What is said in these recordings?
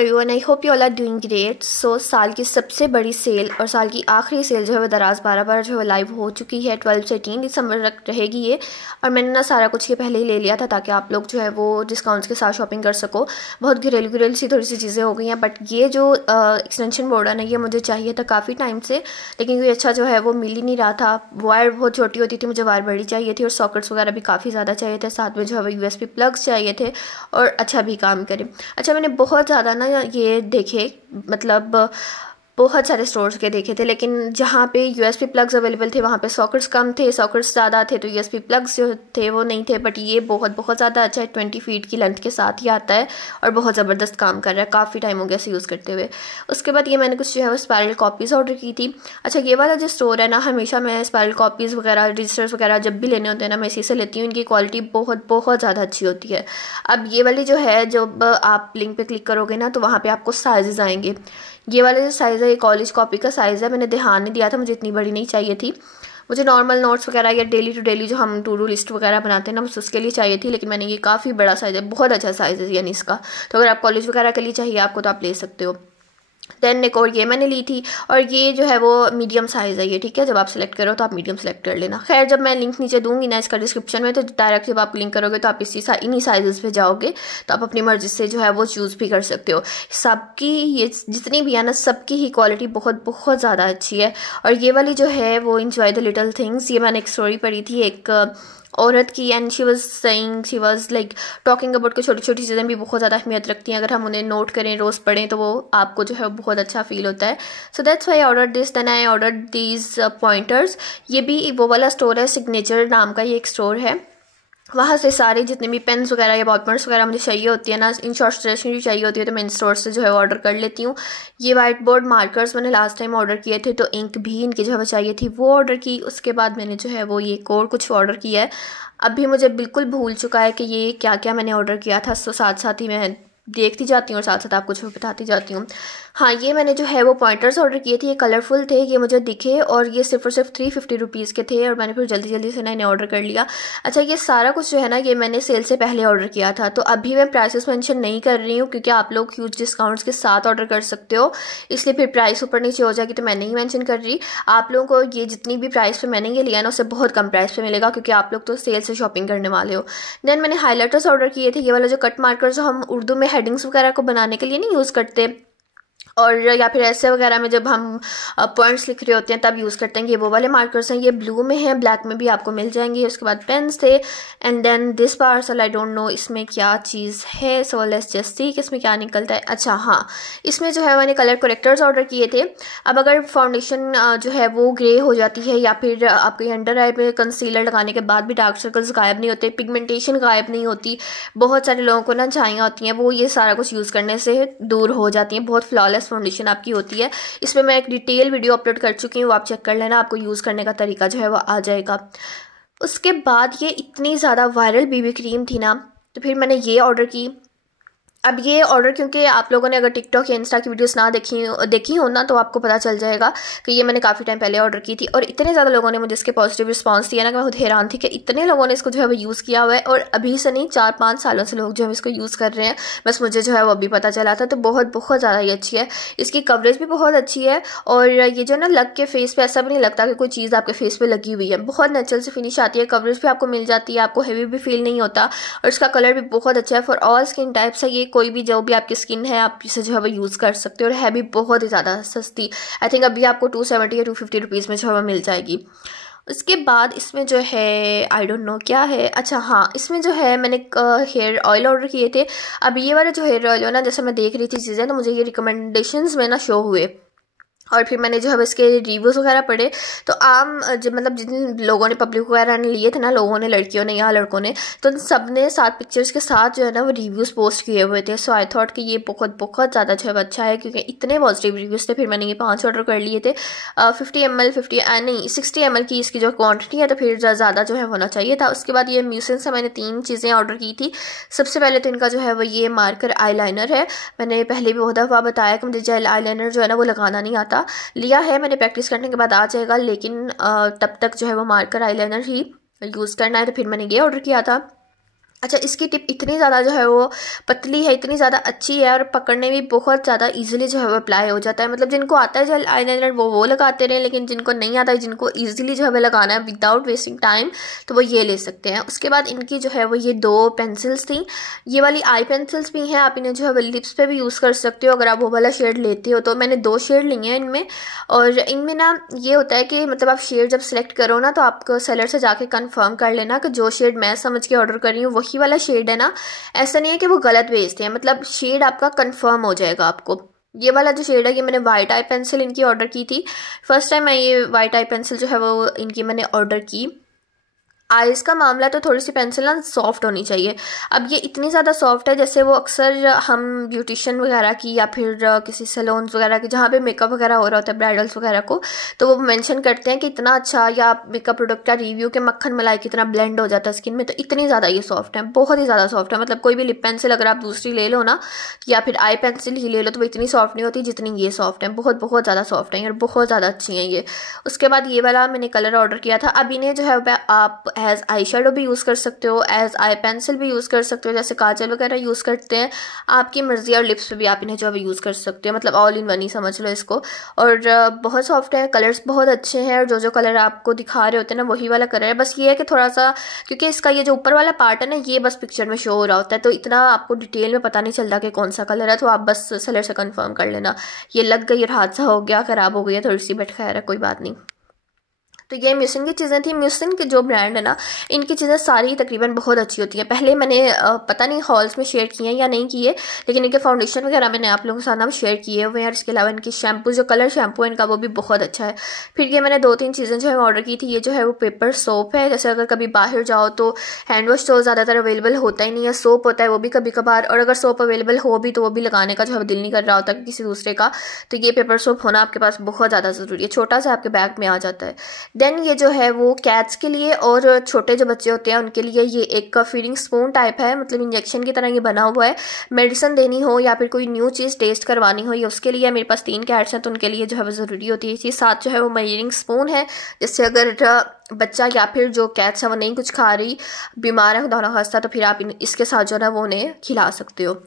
Everyone, I hope you all are doing great. So साल की सबसे बड़ी सेल और साल की आखिरी सेल जो है वो दराज 12 जो है लाइव हो चुकी है। 12 से 18 दिसंबर तक रहेगी ये। और मैंने ना सारा कुछ ये पहले ही ले लिया था ताकि आप लोग जो है वो डिस्काउंट्स के साथ शॉपिंग कर सको। बहुत घरेलू सी थोड़ी सी चीज़ें हो गई हैं, बट ये जो एक्सटेंशन बोर्ड है ना, ये मुझे चाहिए था काफ़ी टाइम से, लेकिन कोई अच्छा जो है वो मिल ही नहीं रहा था। वायर बहुत छोटी होती थी, मुझे वायर बड़ी चाहिए थी और सॉकेट्स वगैरह भी काफ़ी ज़्यादा चाहिए थे। साथ में जो है वो USB प्लग्स चाहिए थे और अच्छा भी काम करे। अच्छा, मैंने बहुत ज़्यादा ना ये देखे, मतलब बहुत सारे स्टोर्स के देखे थे, लेकिन जहाँ पे USB प्लग्स अवेलेबल थे वहाँ पे सॉकेट्स कम थे, सॉकेट्स ज़्यादा थे तो USB प्लग्स जो थे वो नहीं थे। बट ये बहुत ज़्यादा अच्छा है, 20 फीट की लेंथ के साथ ही आता है और बहुत ज़बरदस्त काम कर रहा है। काफ़ी टाइम हो गया इसे यूज़ करते हुए। उसके बाद ये मैंने कुछ जो है वो स्पायरल कॉपीज़ ऑर्डर की थी। अच्छा, ये वाला जो स्टोर है ना, हमेशा मैं स्पायरल कॉपीज़ वगैरह, रजिस्टर्स वगैरह जब भी लेने होते हैं ना, मैं इसी से लेती हूँ। इनकी क्वालिटी बहुत ज़्यादा अच्छी होती है। अब ये वाली जो है, जब आप लिंक पे क्लिक करोगे ना तो वहाँ पे आपको साइजेज़ आएंगे। ये वाला जो साइज़ है ये कॉलेज कॉपी का साइज़ है। मैंने ध्यान नहीं दिया था, मुझे इतनी बड़ी नहीं चाहिए थी। मुझे नॉर्मल नोट्स वगैरह या डेली टू डेली जो हम टू डू लिस्ट वगैरह बनाते हैं ना, मुझे उसके लिए चाहिए थी। लेकिन मैंने ये काफ़ी बड़ा साइज़ है, बहुत अच्छा साइज़ है यानी इसका। तो अगर आप कॉलेज वगैरह के लिए चाहिए आपको तो आप ले सकते हो। देन एक और ये मैंने ली थी और ये जो है वो मीडियम साइज़ है ये, ठीक है। जब आप सिलेक्ट करो तो आप मीडियम सेलेक्ट कर लेना। खैर, जब मैं लिंक नीचे दूंगी ना इसका डिस्क्रिप्शन में, तो डायरेक्ट जब आप लिंक करोगे तो आप इन्हीं साइजेस पे जाओगे, तो आप अपनी मर्जी से जो है वो चूज़ भी कर सकते हो। सबकी ये जितनी भी है ना, सबकी ही क्वालिटी बहुत ज़्यादा अच्छी है। और ये वाली जो है वो इंजॉय द लिटल थिंग्स, ये मैंने एक स्टोरी पढ़ी थी एक औरत की, and she was like talking about कि छोटी छोटी चीज़ें भी बहुत ज़्यादा अहमियत रखती हैं। अगर हम उन्हें नोट करें, रोज़ पढ़ें, तो वो आपको जो है बहुत अच्छा फील होता है। So that's why I order this. Then I order these pointers. ये भी वो वाला स्टोर है, सिग्नेचर नाम का ये एक स्टोर है। वहाँ से सारे जितने भी पेन्स वगैरह या बॉल पेन्स वगैरह मुझे चाहिए होती है ना, इन शॉर्ट स्टेशनरी चाहिए होती है, तो मैं इन स्टोर से जो है ऑर्डर कर लेती हूँ। ये वाइट बोर्ड मार्कर्स मैंने लास्ट टाइम ऑर्डर किए थे, तो इंक भी इनकी जो है चाहिए थी, वो ऑर्डर की। उसके बाद मैंने जो है वो ये एक और कुछ ऑर्डर किया है। अभी मुझे बिल्कुल भूल चुका है कि ये क्या क्या मैंने ऑर्डर किया था। तो साथ ही मैं देखती जाती हूँ और साथ आपको जो बताती जाती हूँ। हाँ, ये मैंने जो है वो पॉइंटर्स ऑर्डर किए थे। ये कलरफुल थे, ये मुझे दिखे और ये सिर्फ 350 रुपीज़ के थे और मैंने फिर जल्दी से ना इन्हें ऑर्डर कर लिया। अच्छा, ये सारा कुछ जो है ना, ये मैंने सेल से पहले ऑर्डर किया था, तो अभी मैं प्राइसेस मेंशन नहीं कर रही हूँ क्योंकि आप लोग ह्यूज डिस्काउंट्स के साथ ऑर्डर कर सकते हो, इसलिए फिर प्राइस ऊपर नीचे हो जाएगी, तो मैं नहीं मेंशन कर रही। आप लोगों को ये जितनी भी प्राइस पे मैंने ये लिया ना, उससे बहुत कम प्राइस पे मिलेगा क्योंकि आप लोग तो सेल से शॉपिंग करने वाले हो। देन मैंने हाईलाइटर्स ऑर्डर किए थे। ये वाला जो कट मार्कर जो हम उर्दू में हेडिंग्स वगैरह को बनाने के लिए नहीं यूज़ करते, और या फिर ऐसे वगैरह में जब हम पॉइंट्स लिख रहे होते हैं तब यूज़ करते हैं, ये वो वाले मार्कर्स हैं। ये ब्लू में है, ब्लैक में भी आपको मिल जाएंगे। उसके बाद पेन्स थे, and then this parcel, I don't know इसमें क्या चीज़ है, सो लेट्स जस्ट सी कि इसमें क्या निकलता है। अच्छा हाँ, इसमें जो है मैंने कलर करेक्टर्स ऑर्डर किए थे। अब अगर फाउंडेशन जो है वो ग्रे हो जाती है या फिर आपके अंडर आई में कंसीलर लगाने के बाद भी डार्क सर्कल्स गायब नहीं होते, पिगमेंटेशन गायब नहीं होती, बहुत सारे लोगों को ना झाइयाँ होती हैं, वो ये सारा कुछ यूज़ करने से दूर हो जाती हैं। बहुत फ्लॉलेस फाउंडेशन आपकी होती है। इसमें मैं एक डिटेल वीडियो अपलोड कर चुकी हूँ, आप चेक कर लेना, आपको यूज़ करने का तरीका जो है वो आ जाएगा। उसके बाद ये इतनी ज़्यादा वायरल बीबी क्रीम थी ना, तो फिर मैंने ये ऑर्डर की। अब ये ऑर्डर, क्योंकि आप लोगों ने अगर टिकटॉक या इंस्टा की वीडियोस ना देखी हो ना, तो आपको पता चल जाएगा कि ये मैंने काफ़ी टाइम पहले ऑर्डर की थी और इतने ज़्यादा लोगों ने मुझे इसके पॉजिटिव रिस्पांस दिया ना कि मैं खुद हैरान थी कि इतने लोगों ने इसको जो है वो यूज़ किया हुआ है। और अभी से नहीं, 4-5 सालों से लोग जो है इसको यूज़ कर रहे हैं, बस मुझे जो है वो अभी पता चला था। तो बहुत ज़्यादा ही अच्छी है, इसकी कवरेज भी बहुत अच्छी है। और ये जो ना लग के फेस पे ऐसा भी नहीं लगता कि कोई चीज़ आपके फेस पे लगी हुई है, बहुत नेचुरल से फिनिश आती है, कवरेज भी आपको मिल जाती है, आपको हैवी भी फील नहीं होता। और इसका कलर भी बहुत अच्छा है, फॉर ऑल स्किन टाइप्स है ये। कोई भी जो भी आपकी स्किन है आप इसे जो है वो यूज़ कर सकते हो, और है भी बहुत ही ज़्यादा सस्ती। आई थिंक अभी आपको 270 या 250 रुपीज़ में जो है वो मिल जाएगी। उसके बाद इसमें जो है आई डोंट नो क्या है। अच्छा हाँ, इसमें जो है मैंने हेयर ऑयल ऑर्डर किए थे। अब ये वाले जो हेयर ऑयल है ना, जैसे मैं देख रही थी चीज़ें, तो मुझे ये रिकमेंडेशंस में ना शो हुए और फिर मैंने जो है इसके रिव्यूज़ वगैरह पढ़े। तो आम जब मतलब जिन लोगों ने, पब्लिक वगैरह ने लिए थे ना, लोगों ने, लड़कियों ने या लड़कों ने, तो सब ने साथ पिक्चर्स के साथ जो है ना वो रिव्यूज़ पोस्ट किए हुए थे। सो आई थॉट कि ये बहुत ज़्यादा जो है अच्छा है क्योंकि इतने पॉजिटिव रिव्यूज़ थे। फिर मैंने ये 5 ऑर्डर कर लिए थे। 50 ml 60 ml की इसकी जो क्वान्टिटी है, तो फिर ज़्यादा जो है होना चाहिए था। उसके बाद ये म्यूसिन से मैंने 3 चीज़ें ऑर्डर की थी। सबसे पहले तो इनका जो है वो ये मार्कर आई लाइनर है। मैंने पहले भी बहुत दफ़ा बताया कि मुझे जेल आई लाइनर जो है ना वो लगाना नहीं आता। लिया है मैंने, प्रैक्टिस करने के बाद आ जाएगा, लेकिन तब तक जो है वो मार्कर आईलाइनर ही यूज़ करना है। तो फिर मैंने ये ऑर्डर किया था। अच्छा, इसकी टिप इतनी ज़्यादा जो है वो पतली है, इतनी ज़्यादा अच्छी है और पकड़ने में बहुत ज़्यादा इजीली जो है वो अप्लाई हो जाता है। मतलब जिनको आता है जेल आईलाइनर वो लगाते रहे, लेकिन जिनको नहीं आता है, जिनको इजीली जो है वो लगाना है विदाउट वेस्टिंग टाइम, तो वो ये ले सकते हैं। उसके बाद इनकी जो है वो ये 2 पेंसिल्स थी, ये वाली आई पेंसिल्स भी हैं, आप इन्हें जो है वो लिप्स पे भी यूज़ कर सकते हो अगर आप वो वाला शेड लेते हो। तो मैंने 2 शेड लिए हैं इनमें, और इनमें ना ये होता है कि मतलब आप शेड जब सेलेक्ट करो ना, तो आपको सेलर से जाके कंफर्म कर लेना कि जो शेड मैं समझ के ऑर्डर कर रही हूँ वही वाला शेड है ना। ऐसा नहीं है कि वो गलत भेजते हैं, मतलब शेड आपका कंफर्म हो जाएगा आपको। ये वाला जो शेड है, ये मैंने वाइट आई पेंसिल इनकी ऑर्डर की थी। फर्स्ट टाइम मैं ये वाइट आई पेंसिल जो है वो इनकी मैंने ऑर्डर की। आइज़ का मामला तो थोड़ी सी पेंसिल ना सॉफ्ट होनी चाहिए। अब ये इतनी ज़्यादा सॉफ्ट है, जैसे वो अक्सर हम ब्यूटिशियन वगैरह की या फिर किसी सैलून्स वगैरह के जहाँ पे मेकअप वगैरह हो रहा होता है ब्राइडल्स वगैरह को, तो वो मेंशन करते हैं कि इतना अच्छा, या मेकअप प्रोडक्ट का रिव्यू के मक्खन मलाई कितना ब्लेंड हो जाता है स्किन में। तो इतनी ज़्यादा ये सॉफ्ट है, बहुत ही ज़्यादा सॉफ्ट है। मतलब कोई भी लिप पेंसिल अगर आप दूसरी ले लो ना, या फिर आई पेंसिल ही ले लो, तो वो इतनी सॉफ्ट नहीं होती जितनी ये सॉफ्ट है। बहुत बहुत ज़्यादा सॉफ्ट है और बहुत ज़्यादा अच्छी हैं ये। उसके बाद ये वाला मैंने कलर ऑर्डर किया था। अब इन्हें जो है आप एज आई शेडो यूज़ कर सकते हो, एज आई पेंसिल भी यूज़ कर सकते हो, जैसे काजल वगैरह यूज़ करते हैं, आपकी मर्जी। और लिप्स पे भी आप इन्हें जो है यूज़ कर सकते हो, मतलब ऑल इन वन ही समझ लो इसको। और बहुत सॉफ्ट है, कलर्स बहुत अच्छे हैं, और जो कलर आपको दिखा रहे होते हैं ना वही वाला कलर है। बस ये है कि थोड़ा सा, क्योंकि इसका ये जो ऊपर वाला पार्ट है ना, ये बस पिक्चर में शो हो रहा होता है, तो इतना आपको डिटेल में पता नहीं चलता कि कौन सा कलर है। तो आप बस सेलर से कंफर्म कर लेना। ये लग गई और हादसा हो गया, ख़राब हो गई है थोड़ी सी, बट खैर है, कोई बात नहीं। तो ये म्यूसिन की चीज़ें थी। म्यूसिन के जो ब्रांड है ना, इनकी चीज़ें सारी तकरीबन बहुत अच्छी होती हैं। पहले मैंने पता नहीं हॉल्स में शेयर किए हैं या नहीं किए, लेकिन इनके फाउंडेशन वगैरह मैंने आप लोगों के साथ नाम शेयर किए हुए हैं। इसके अलावा इनकी शैम्पू, जो कलर शैम्पू है इनका, वो भी बहुत अच्छा है। फिर ये मैंने 2-3 चीज़ें जो है ऑर्डर की थी। ये जो है वो पेपर सोप है, जैसे अगर कभी बाहर जाओ तो हैंड वॉश तो ज़्यादातर अवेलेबल होता ही नहीं है, सोप होता है वो भी कभी कभार, और अगर सोप अवेलेबल हो भी तो वो भी लगाने का जो है दिल नहीं कर रहा होता किसी दूसरे का। तो ये पेपर सोप होना आपके पास बहुत ज़्यादा ज़रूरी है, छोटा सा आपके बैग में आ जाता है। देन ये जो है वो कैट्स के लिए और छोटे जो बच्चे होते हैं उनके लिए ये एक फीडिंग स्पून टाइप है, मतलब इंजेक्शन की तरह ये बना हुआ है। मेडिसिन देनी हो या फिर कोई न्यू चीज़ टेस्ट करवानी हो, या उसके लिए मेरे पास 3 कैट्स हैं, तो उनके लिए जो है वो ज़रूरी होती है चीज़। साथ जो है वो मेजरिंग स्पून है, जिससे अगर बच्चा या फिर जो कैट्स है वो नहीं कुछ खा रही, बीमार है खुदा ना खास्ता, तो फिर आप इसके साथ जो है वो उन्हें खिला सकते हो।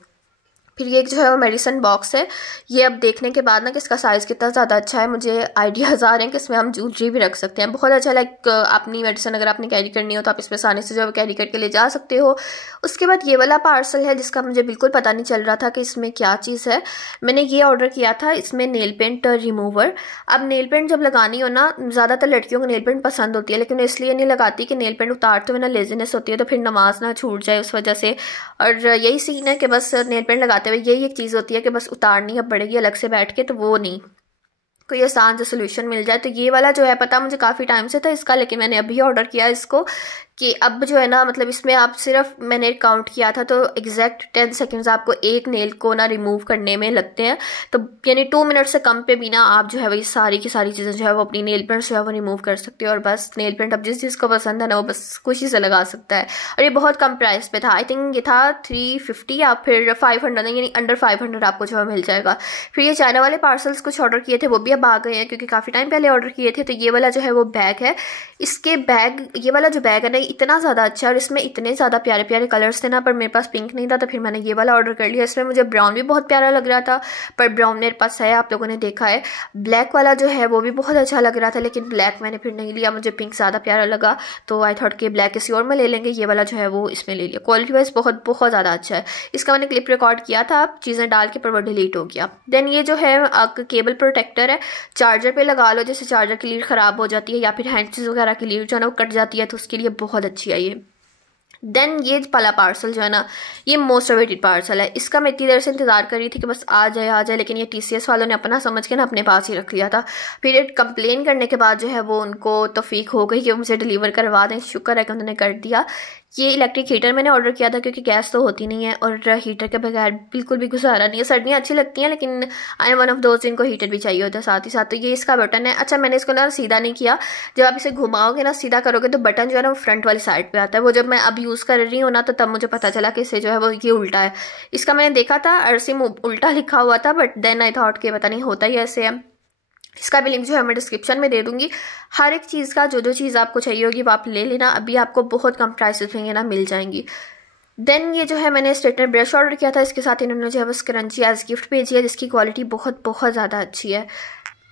फिर ये जो है वो मेडिसिन बॉक्स है। ये अब देखने के बाद ना कि इसका साइज़ कितना ज़्यादा अच्छा है, मुझे आइडियाज़ आ रहे हैं कि इसमें हम ज्वेलरी भी रख सकते हैं। बहुत अच्छा, लाइक अपनी मेडिसिन अगर आपने कैरी करनी हो तो आप इसमें आसानी से जो है कैरी करके ले जा सकते हो। उसके बाद ये वाला पार्सल है जिसका मुझे बिल्कुल पता नहीं चल रहा था कि इसमें क्या चीज़ है। मैंने ये ऑर्डर किया था, इसमें नेल पेंट रिमूवर। अब नेल पेंट जब लगानी हो ना, ज़्यादातर लड़कियों को नेल पेंट पसंद होती है, लेकिन इसलिए नहीं लगाती कि नेल पेंट उतारते हुए ना लेजीनेस होती है, तो फिर नमाज ना छूट जाए उस वजह से। और यही सीन है कि बस नेल पेंट लगाते हुए यही एक चीज़ होती है कि बस उतारनी अब पड़ेगी अलग से बैठ के, तो वो नहीं, कोई आसान सा सोल्यूशन मिल जाए। तो ये वाला जो है पता मुझे काफ़ी टाइम से था इसका, लेकिन मैंने अभी ऑर्डर किया इसको कि अब जो है ना, मतलब इसमें आप सिर्फ, मैंने काउंट किया था तो एग्जैक्ट 10 सेकेंड्स आपको एक नेल को ना रिमूव करने में लगते हैं। तो यानी 2 मिनट से कम पे भी ना आप जो है वही सारी की सारी चीज़ें जो है वो अपनी नेल पेंट जो है वो रिमूव कर सकते हो। और बस नेल पेंट अब जिस चीज़ को पसंद है ना वो बस खुशी से लगा सकता है। और ये बहुत कम प्राइस पे था, आई थिंक ये था 350 या फिर 500, यानी अंडर 500 आपको जो है मिल जाएगा। फिर ये चाइना वाले पार्सल्स कुछ ऑर्डर किए थे, वो भी अब आ गए हैं क्योंकि काफ़ी टाइम पहले ऑर्डर किए थे। तो ये वाला जो है वो बैग है, इसके बैग, ये वाला जो बैग है ना इतना ज़्यादा अच्छा, और इसमें इतने ज़्यादा प्यारे प्यारे कलर्स थे ना, पर मेरे पास पिंक नहीं था, तो फिर मैंने ये वाला ऑर्डर कर लिया। इसमें मुझे ब्राउन भी बहुत प्यारा लग रहा था, पर ब्राउन मेरे पास है, आप लोगों ने देखा है। ब्लैक वाला जो है वो भी बहुत अच्छा लग रहा था, लेकिन ब्लैक मैंने फिर नहीं लिया, मुझे पिंक ज़्यादा प्यारा लगा, तो आई थॉट कि ब्लैक किसी और में ले लेंगे। ये वाला जो है वो इसमें ले लिया। क्वालिटी वाइज बहुत बहुत ज़्यादा अच्छा है। इसका मैंने क्लिप रिकॉर्ड किया था, चीज़ें डाल के, पर वो डिलीट हो गया। देन ये जो है केबल प्रोटेक्टर है, चार्जर पे लगा लो, जैसे चार्जर की लीड ख़राब हो जाती है या फिर हैंडसेस वगैरह की लीड जो है ना वो कट जाती है, तो उसके लिए बहुत अच्छी है ये। देन ये वाला पार्सल जो है ना, ये मोस्ट अवेटेड पार्सल है। इसका मैं इतनी देर से इंतजार कर रही थी कि बस आ जाए, लेकिन ये TCS वालों ने अपना समझ के ना अपने पास ही रख लिया था। फिर एक कंप्लेन करने के बाद जो है वो उनको तौफीक हो गई कि वो मुझे डिलीवर करवा दें। शुक्र है कि उन्होंने कर दिया। ये इलेक्ट्रिक हीटर मैंने ऑर्डर किया था क्योंकि गैस तो होती नहीं है, और हीटर के बगैर बिल्कुल भी गुजारा नहीं है। सर्दियाँ अच्छी लगती हैं, लेकिन आई एम वन ऑफ दोस्त जिनको हीटर भी चाहिए होता है साथ ही साथ। तो ये इसका बटन है। अच्छा, मैंने इसको ना सीधा नहीं किया, जब आप इसे घुमाओगे ना, सीधा करोगे तो बटन जो है ना वो फ्रंट वाली साइड पे आता है। वो जब मैं अब यूज़ कर रही हूँ ना, तो तब मुझे पता चला कि इसे जो है वो ये उल्टा है। इसका मैंने देखा था अर्सिम उल्टा लिखा हुआ था, बट देन आई थॉट कि पता नहीं होता ही ऐसे है। इसका भी लिंक जो है मैं डिस्क्रिप्शन में दे दूंगी। हर एक चीज़ का जो चीज़ आपको चाहिए होगी वो आप ले लेना, अभी आपको बहुत कम प्राइसेस में ना मिल जाएंगी। देन ये जो है मैंने स्ट्रेटनर ब्रश ऑर्डर किया था, इसके साथ इन्होंने जो है वो स्क्रंची एज गिफ्ट भेजी है जिसकी क्वालिटी बहुत बहुत ज़्यादा अच्छी है।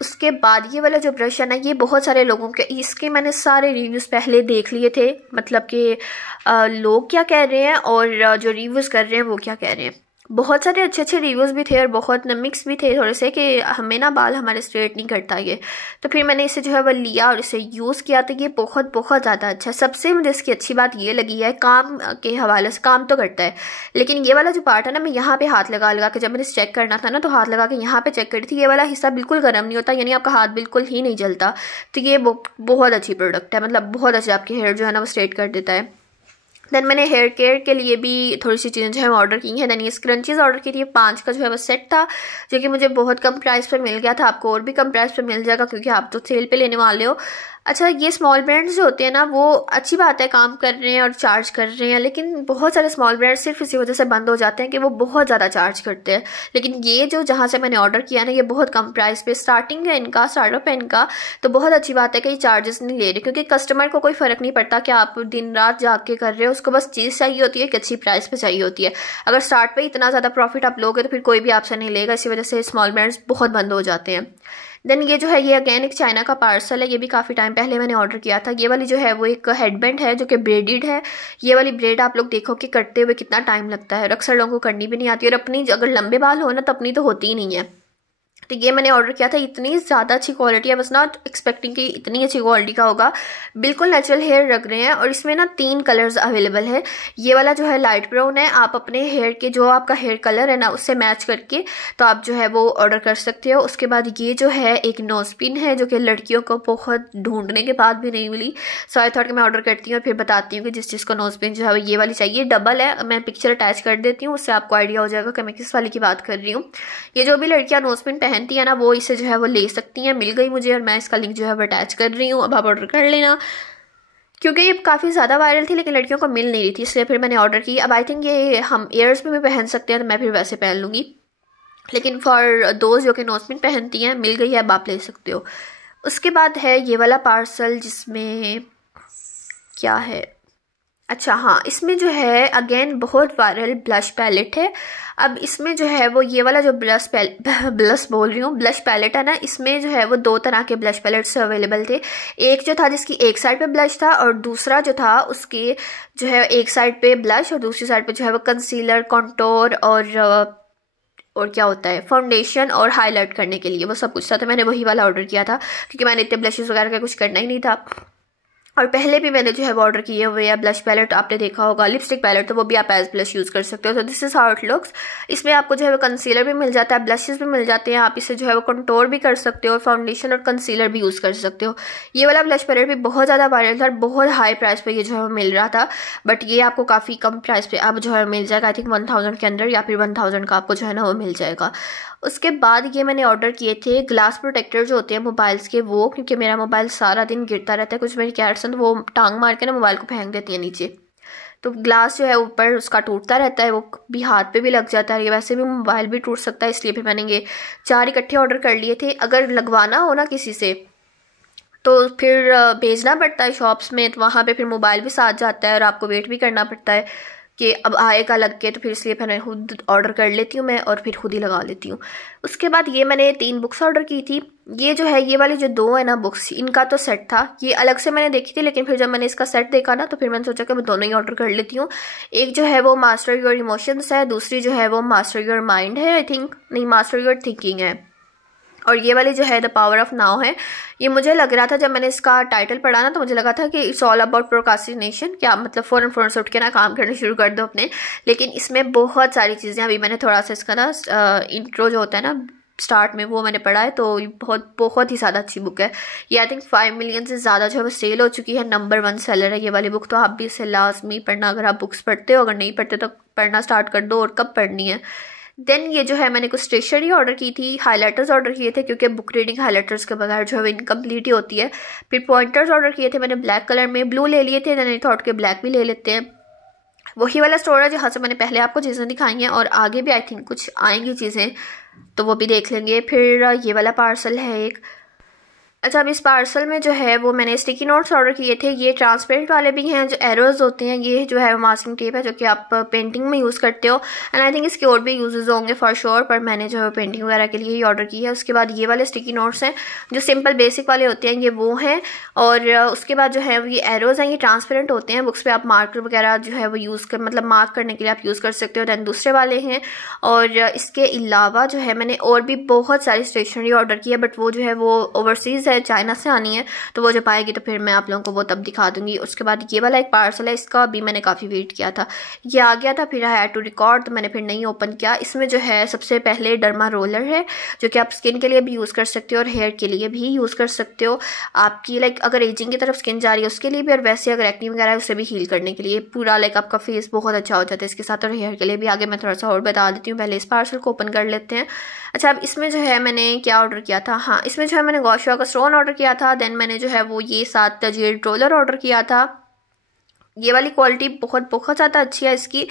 उसके बाद ये वाला जो ब्रश है ना, ये बहुत सारे लोगों के, इसके मैंने सारे रिव्यूज़ पहले देख लिए थे, मतलब कि लोग क्या कह रहे हैं और जो रिव्यूज़ कर रहे हैं वो क्या कह रहे हैं। बहुत सारे अच्छे अच्छे रिव्यूज़ भी थे और बहुत मिक्स भी थे थोड़े से कि हमें ना बाल हमारे स्ट्रेट नहीं करता ये। तो फिर मैंने इसे जो है वो लिया और इसे यूज़ किया, तो ये बहुत बहुत ज़्यादा अच्छा है। सबसे मुझे इसकी अच्छी बात ये लगी है, काम के हवाले से काम तो करता है, लेकिन ये वाला जो पार्ट है ना, मैं यहाँ पे हाथ लगा लगा के, जब मैंने चेक करना था ना तो हाथ लगा के यहाँ पे चेक करी थी, ये वाला हिस्सा बिल्कुल गर्म नहीं होता, यानी आपका हाथ बिल्कुल ही नहीं जलता। तो ये बहुत अच्छी प्रोडक्ट है, मतलब बहुत अच्छा आपके हेयर जो है ना वो स्ट्रेट कर देता है। देन मैंने हेयर केयर के लिए भी थोड़ी सी चीज़ें जो है ऑर्डर की हैं। देन ये स्क्रंचीज़ ऑर्डर की थी, 5 का जो है वो सेट था, जो कि मुझे बहुत कम प्राइस पर मिल गया था। आपको और भी कम प्राइस पर मिल जाएगा क्योंकि आप तो सेल पे लेने वाले हो। अच्छा, ये स्मॉल ब्रांड्स जो होते हैं ना, वो अच्छी बात है, काम कर रहे हैं और चार्ज कर रहे हैं, लेकिन बहुत सारे स्मॉल ब्रांड्स सिर्फ इसी वजह से बंद हो जाते हैं कि वो बहुत ज़्यादा चार्ज करते हैं। लेकिन ये जो जहाँ से मैंने ऑर्डर किया ना, ये बहुत कम प्राइस पे स्टार्टिंग है इनका, स्टार्टअप है इनका, तो बहुत अच्छी बात है कि ये चार्जेस नहीं ले रहे, क्योंकि कस्टमर को कोई फ़र्क नहीं पड़ता कि आप दिन रात जाग के कर रहे हो, उसको बस चीज़ चाहिए होती है कि अच्छी प्राइस पे चाहिए होती है। अगर स्टार्ट पे इतना ज़्यादा प्रॉफिट आप लोगे तो फिर कोई भी आपसे नहीं लेगा, इसी वजह से स्मॉल ब्रांड्स बहुत बंद हो जाते हैं। देन ये जो है, ये अगेन एक चाइना का पार्सल है, ये भी काफ़ी टाइम पहले मैंने ऑर्डर किया था। ये वाली जो है वो एक हेडबैंड है जो कि ब्रेडेड है। ये वाली ब्रेड आप लोग देखो कि करते हुए कितना टाइम लगता है, और अक्सर लोगों को करनी भी नहीं आती, और अपनी अगर लंबे बाल हो ना तो अपनी तो होती ही नहीं है। तो ये मैंने ऑर्डर किया था, इतनी ज़्यादा अच्छी क्वालिटी है, बस नॉट एक्सपेक्टिंग कि इतनी अच्छी क्वालिटी का होगा। बिल्कुल नेचुरल हेयर रख रहे हैं, और इसमें ना 3 कलर्स अवेलेबल है। ये वाला जो है लाइट ब्राउन है, आप अपने हेयर के जो आपका हेयर कलर है ना उससे मैच करके तो आप जो है वो ऑर्डर कर सकते हो। उसके बाद ये जो है एक नोज पिन है जो कि लड़कियों को बहुत ढूंढने के बाद भी नहीं मिली, सो आई थॉट कि मैं ऑर्डर करती हूँ और फिर बताती हूँ कि जिस चीज़ को नोज पिन जो है ये वाली चाहिए। डबल है, मैं पिक्चर अटैच कर देती हूँ, उससे आपको आइडिया हो जाएगा कि मैं किस वाली की बात कर रही हूँ। ये जो भी लड़कियाँ नोज पिन पहनती है ना, वो इसे जो है वो ले सकती हैं। मिल गई मुझे और मैं इसका लिंक जो है वो अटैच कर रही हूँ, अब आप ऑर्डर कर लेना, क्योंकि ये काफ़ी ज़्यादा वायरल थी लेकिन लड़कियों को मिल नहीं रही थी, इसलिए फिर मैंने ऑर्डर की। अब आई थिंक ये हम ईयर्स में भी पहन सकते हैं, तो मैं फिर वैसे पहन लूँगी, लेकिन फॉर दोस्त जो कि नोज पिन पहनती हैं, मिल गई है, अब आप ले सकते हो। उसके बाद है ये वाला पार्सल, जिसमें क्या है, अच्छा हाँ, इसमें जो है अगेन बहुत वायरल ब्लश पैलेट है। अब इसमें जो है वो ये वाला जो ब्लश बोल रही हूँ, ब्लश पैलेट है ना, इसमें जो है वो 2 तरह के ब्लश पैलेट्स अवेलेबल थे। एक जो था जिसकी एक साइड पे ब्लश था, और दूसरा जो था उसके जो है एक साइड पे ब्लश और दूसरी साइड पे जो है वो कंसीलर, कॉन्टोर और क्या होता है, फाउंडेशन और हाईलाइट करने के लिए, वो सब कुछ था। तो मैंने वही वाला ऑर्डर किया था क्योंकि मैंने इतने ब्लशेस वगैरह का कुछ करना ही नहीं था। और पहले भी मैंने जो है वो ऑर्डर किए हुए हैं ब्लश पैलेट, आपने देखा होगा, लिपस्टिक पैलेट, तो वो भी आप एज ब्लश यूज़ कर सकते हो। तो this is how it looks. इसमें आपको जो है वो कंसीलर भी मिल जाता है, ब्लशेस भी मिल जाते हैं, आप इसे जो है वो कंटोर भी कर सकते हो, फाउंडेशन और कंसीलर भी यूज़ कर सकते हो। ये वाला ब्लश पैलेट भी बहुत ज़्यादा वायरल था, बहुत हाई प्राइस पे ये जो है वो मिल रहा था, बट ये आपको काफ़ी कम प्राइस पे अब जो है मिल जाएगा। आई थिंक 1000 के अंदर या फिर 1000 का आपको जो है ना वो मिल जाएगा। उसके बाद ये मैंने ऑर्डर किए थे ग्लास प्रोटेक्टर जो होते हैं मोबाइल्स के, वो, क्योंकि मेरा मोबाइल सारा दिन गिरता रहता है, कुछ मेरी कैट्स हैं तो वो टांग मार के ना मोबाइल को फेंक देती है नीचे, तो ग्लास जो है ऊपर उसका टूटता रहता है, वो भी हाथ पे भी लग जाता है, ये वैसे भी मोबाइल भी टूट सकता है, इसलिए फिर मैंने ये 4 इकट्ठे ऑर्डर कर लिए थे। अगर लगवाना हो ना किसी से तो फिर भेजना पड़ता है शॉप्स में, तो वहाँ पे फिर मोबाइल भी साथ जाता है और आपको वेट भी करना पड़ता है कि अब आएगा लग के, तो फिर इसलिए फिर मैं खुद ऑर्डर कर लेती हूँ मैं और फिर खुद ही लगा लेती हूँ। उसके बाद ये मैंने 3 बुक्स ऑर्डर की थी। ये जो है ये वाली जो 2 है ना बुक्स, इनका तो सेट था, ये अलग से मैंने देखी थी, लेकिन फिर जब मैंने इसका सेट देखा ना तो फिर मैंने सोचा कि मैं दोनों ही ऑर्डर कर लेती हूँ। एक जो है वो मास्टर योर इमोशंस है, दूसरी जो है वो मास्टर योर माइंड है, आई थिंक, नहीं, मास्टर योर थिंकिंग है। और ये वाली जो है द पावर ऑफ नाउ है। ये मुझे लग रहा था जब मैंने इसका टाइटल पढ़ा ना तो मुझे लगा था कि इट्स ऑल अबाउट प्रोक्रास्टिनेशन, क्या मतलब फ़ौरन से उठ के ना काम करना शुरू कर दो अपने, लेकिन इसमें बहुत सारी चीज़ें, अभी मैंने थोड़ा सा इसका ना इंट्रो जो होता है ना स्टार्ट में वो मैंने पढ़ा है, तो ये बहुत ही ज़्यादा अच्छी बुक है। ये आई थिंक 5 मिलियन से ज़्यादा जो है वो सेल हो चुकी है, नंबर 1 सेलर है ये वाली बुक, तो आप भी इसे लाजमी पढ़ना अगर आप बुक्स पढ़ते हो, अगर नहीं पढ़ते तो पढ़ना स्टार्ट कर दो, और कब पढ़नी है। देन ये जो है मैंने कुछ स्टेशनरी ऑर्डर की थी, हाइलाइटर्स ऑर्डर किए थे क्योंकि बुक रीडिंग हाइलाइटर्स के बगैर जो है इनकम्प्लीट ही होती है। फिर पॉइंटर्स ऑर्डर किए थे मैंने ब्लैक कलर में, ब्लू ले लिए थे, देन थॉट के ब्लैक भी ले लेते हैं। वही वाला स्टोर है जहाँ से मैंने पहले आपको चीज़ें दिखाई हैं, और आगे भी आई थिंक कुछ आएंगी चीज़ें, तो वो भी देख लेंगे। फिर ये वाला पार्सल है एक, अच्छा, अब इस पार्सल में जो है वो मैंने स्टिकी नोट्स ऑर्डर किए थे। ये ट्रांसपेरेंट वाले भी हैं, जो एरोज होते हैं। ये जो है मास्किंग टेप है जो कि आप पेंटिंग में यूज़ करते हो, एंड आई थिंक इसके और भी यूजेस होंगे फॉर श्योर, पर मैंने जो है पेंटिंग वगैरह के लिए ही ऑर्डर की है। उसके बाद ये वाले स्टिकी नोट्स हैं जो सिंपल बेसिक वाले होते हैं, ये वो हैं। और उसके बाद जो है ये एरोज हैं, ये ट्रांसपेरेंट होते हैं। बुक्स पर आप मार्कर वगैरह जो है वो यूज़ कर मतलब मार्क करने के लिए आप यूज़ कर सकते हो। दैन दूसरे वाले हैं। और इसके अलावा जो है मैंने और भी बहुत सारी स्टेशनरी ऑर्डर की है, बट वो जो है वो ओवरसीज़ है, चाइना से आनी है, तो वो जब आएगी तो फिर मैं आप लोगों को वो तब दिखा दूंगी। उसके बाद ये वाला एक पार्सल है, इसका भी मैंने काफ़ी वेट किया था, ये आ गया था, फिर आई हैड टू रिकॉर्ड, तो मैंने फिर नहीं ओपन किया। इसमें जो है सबसे पहले डर्मा रोलर है जो कि आप स्किन के लिए भी यूज़ कर सकते हो और हेयर के लिए भी यूज़ कर सकते हो। आपकी लाइक अगर एजिंग की तरफ स्किन जा रही है उसके लिए भी, और वैसे अगर एक्ने वगैरह है उसे भी हील करने के लिए, पूरा लाइक आपका फेस बहुत अच्छा हो जाता है इसके साथ, और हेयर के लिए भी। आगे मैं थोड़ा सा और बता देती हूँ, पहले इस पार्सल को ओपन कर लेते हैं। अच्छा, अब इसमें जो है मैंने क्या ऑर्डर किया था, हाँ इसमें जो है मैंने गौशा का स्टोन ऑर्डर किया था। देन मैंने जो है वो ये 7 जेड रोलर ऑर्डर किया था। ये वाली क्वालिटी बहुत ज़्यादा अच्छी है इसकी।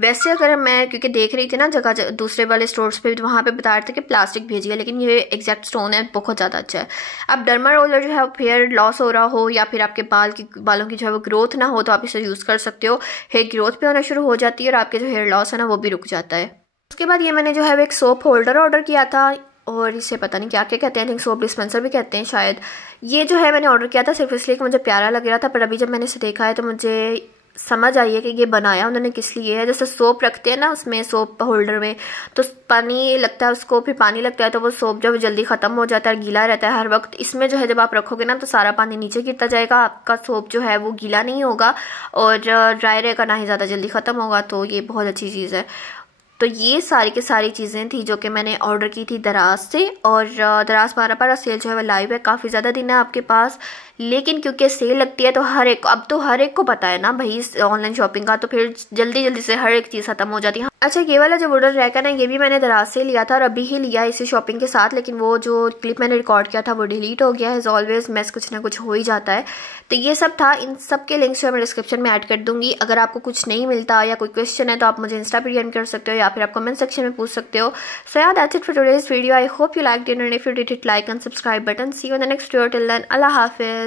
वैसे अगर मैं क्योंकि देख रही थी ना जगह दूसरे वाले स्टोर्स पे, वहाँ पे बता रहे थे कि प्लास्टिक भेजिए, लेकिन ये एग्जैक्ट स्टोन है, बहुत ज़्यादा अच्छा है। अब डर्मा रोलर जो है हेयर लॉस हो रहा हो या फिर आपके बालों की जो है वो ग्रोथ ना हो, तो आप इसे यूज़ कर सकते हो। हेयर ग्रोथ भी होना शुरू हो जाती है और आपके जो हेयर लॉस है ना वो भी रुक जाता है। उसके बाद ये मैंने जो है वो एक सोप होल्डर ऑर्डर किया था, और इसे पता नहीं क्या क्या कहते हैं, आई थिंक सोप डिस्पेंसर भी कहते हैं शायद। ये जो है मैंने ऑर्डर किया था सिर्फ इसलिए कि मुझे प्यारा लग रहा था, पर अभी जब मैंने इसे देखा है तो मुझे समझ आई है कि ये बनाया उन्होंने किस लिए है। जैसे सोप रखते हैं ना उसमें सोप होल्डर में, तो पानी लगता है उसको, फिर पानी लगता है तो वो सोप जब जल्दी ख़त्म हो जाता है, गीला रहता है हर वक्त। इसमें जो है जब आप रखोगे ना तो सारा पानी नीचे गिरता जाएगा, आपका सोप जो है वो गीला नहीं होगा और ड्राई रहेगा, ना ही ज़्यादा जल्दी ख़त्म होगा। तो ये बहुत अच्छी चीज़ है। तो ये सारी की सारी चीज़ें थी जो कि मैंने ऑर्डर की थी दराज से। और दराज 12 सेल जो है वो लाइव है, काफ़ी ज़्यादा दिन है आपके पास, लेकिन क्योंकि सेल लगती है तो अब तो हर एक को पता है ना भाई ऑनलाइन शॉपिंग का, तो फिर जल्दी से हर एक चीज़ खत्म हो जाती है। अच्छा, ये वाला जो वुडन रैक है ना, ये भी मैंने दराज से लिया था और अभी ही लिया इसी शॉपिंग के साथ, लेकिन वो जो क्लिप मैंने रिकॉर्ड किया था वो डिलीट हो गया है। एज ऑलवेज मैस कुछ ना कुछ हो ही जाता है। तो ये सब था, इन सब के लिंक्स जो मैं डिस्क्रिप्शन में ऐड कर दूंगी। अगर आपको कुछ नहीं मिलता या कोई क्वेश्चन है तो आप मुझे इंस्टा पर डीएम कर सकते हो या फिर आप कमेंट सेक्शन में पूछ सकते हो। सो यार that's it for today's video. I hope you liked it, and if you did hit like and subscribe button. See you in the next video. Till then, अल्लाह हाफिज।